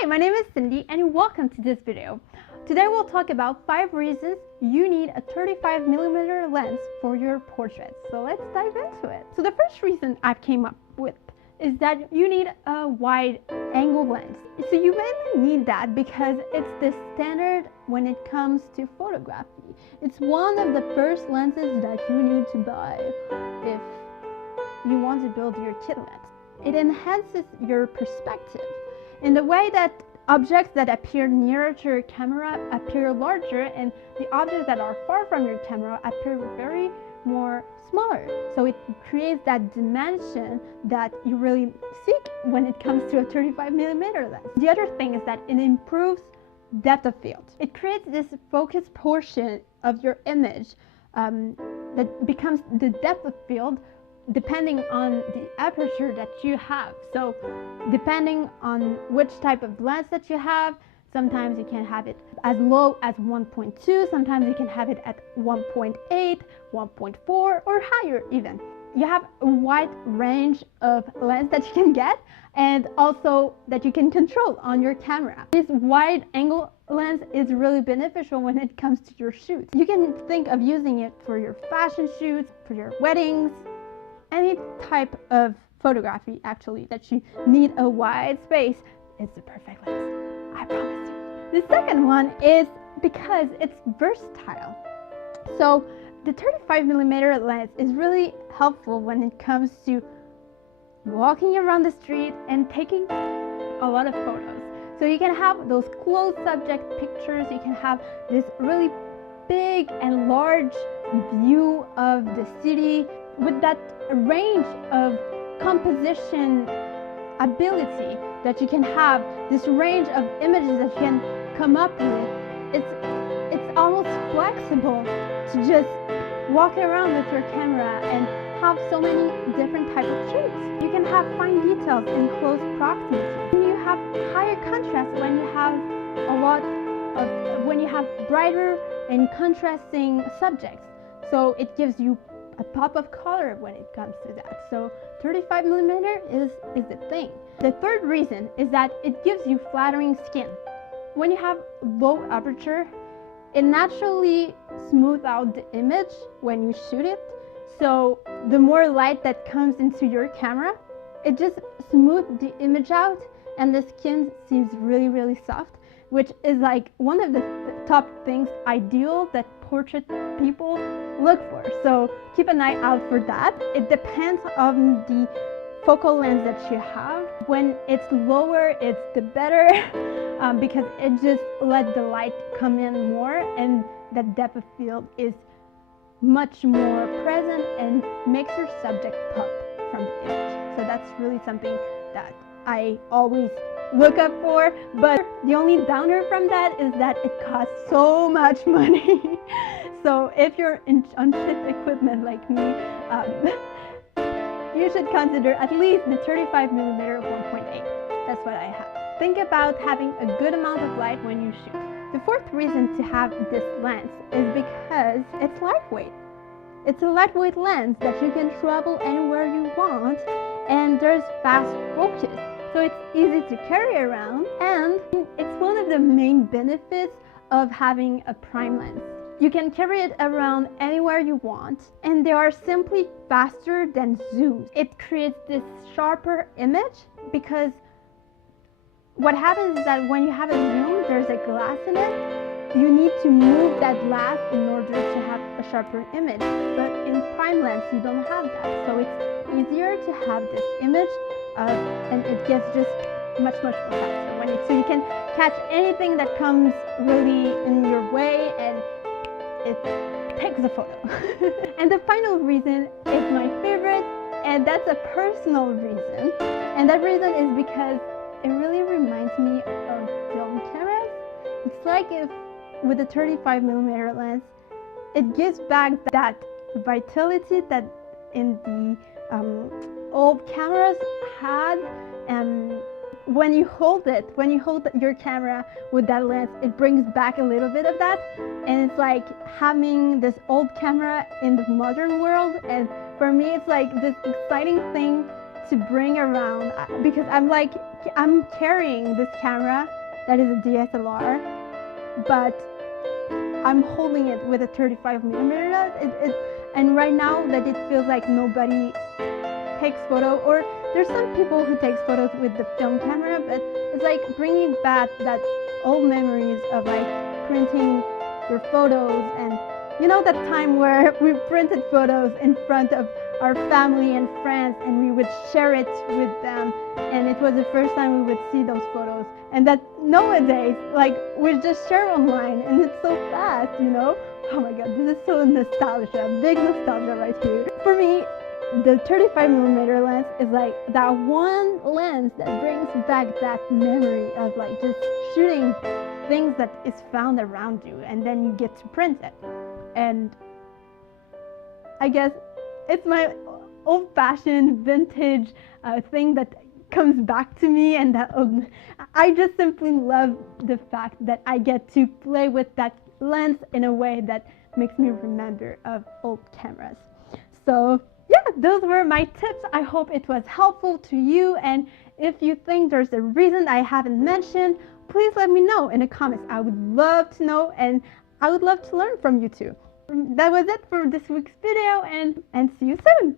Hi, my name is Cindy and welcome to this video. Today we'll talk about 5 reasons you need a 35mm lens for your portraits. So let's dive into it. So the first reason I've came up with is that you need a wide angle lens. So you mainly need that because it's the standard when it comes to photography. It's one of the first lenses that you need to buy if you want to build your kit lens. It enhances your perspective in the way that objects that appear nearer to your camera appear larger, and the objects that are far from your camera appear very more smaller. So it creates that dimension that you really seek when it comes to a 35mm lens. The other thing is that it improves depth of field. It creates this focused portion of your image that becomes the depth of field depending on the aperture that you have. So depending on which type of lens that you have, sometimes you can have it as low as 1.2, sometimes you can have it at 1.8, 1.4, or higher even. You have a wide range of lens that you can get and also that you can control on your camera. This wide angle lens is really beneficial when it comes to your shoots. You can think of using it for your fashion shoots, for your weddings, any type of photography actually that you need a wide space. It's the perfect lens, I promise you. The second one is because it's versatile. So the 35mm lens is really helpful when it comes to walking around the street and taking a lot of photos. So you can have those close subject pictures, you can have this really big and large view of the city with that range of composition ability that you can have, this range of images that you can come up with. It's almost flexible to just walk around with your camera and have so many different types of shoots. You can have fine details in close proximity. You have higher contrast when you have when you have brighter and contrasting subjects. So it gives you a pop of color when it comes to that. So 35mm is the thing. The third reason is that it gives you flattering skin. When you have low aperture, it naturally smooths out the image when you shoot it. So the more light that comes into your camera, it just smooths the image out and the skin seems really, really soft, which is like one of the top things ideal that portrait people look for. So keep an eye out for that. It depends on the focal lens that you have. When it's lower, it's the better because it just lets the light come in more and the depth of field is much more present and makes your subject pop from the image. So that's really something that I always look up for, but the only downer from that is that it costs so much money. So if you're on cheap equipment like me, you should consider at least the 35mm 1.8. That's what I have. Think about having a good amount of light when you shoot. The fourth reason to have this lens is because it's lightweight. It's a lightweight lens that you can travel anywhere you want, and there's fast focus. So it's easy to carry around, and it's one of the main benefits of having a prime lens. You can carry it around anywhere you want, and they are simply faster than zooms. It creates this sharper image because what happens is that when you have a zoom, there's a glass in it. You need to move that glass in order to have a sharper image, but in prime lens you don't have that. So it's easier to have this image and it gets just much more faster so you can catch anything that comes really in your way and it takes the photo. And the final reason is my favorite, and that's a personal reason, and that reason is because it really reminds me of film cameras. It's like if with a 35mm lens, it gives back that vitality that in the old cameras had, and when you hold your camera with that lens, it brings back a little bit of that, and it's like having this old camera in the modern world. And for me, it's like this exciting thing to bring around because I'm carrying this camera that is a DSLR, but I'm holding it with a 35 millimeter lens. And right now that it feels like nobody takes photo, or there's some people who takes photos with the film camera, but it's like bringing back that old memories of like printing your photos, and you know that time where we printed photos in front of our family and friends and we would share it with them, and it was the first time we would see those photos, and that nowadays like we just share online and it's so fast, you know. Oh my god, this is so nostalgia, big nostalgia right here. For me, the 35 millimeter lens is like that one lens that brings back that memory of like just shooting things that is found around you and then you get to print it. And I guess it's my old-fashioned vintage thing that comes back to me, and that I just simply love the fact that I get to play with that lens in a way that makes me remember of old cameras. So yeah, those were my tips. I hope it was helpful to you, and if you think there's a reason I haven't mentioned, please let me know in the comments. I would love to know, and I would love to learn from you too. That was it for this week's video, and see you soon.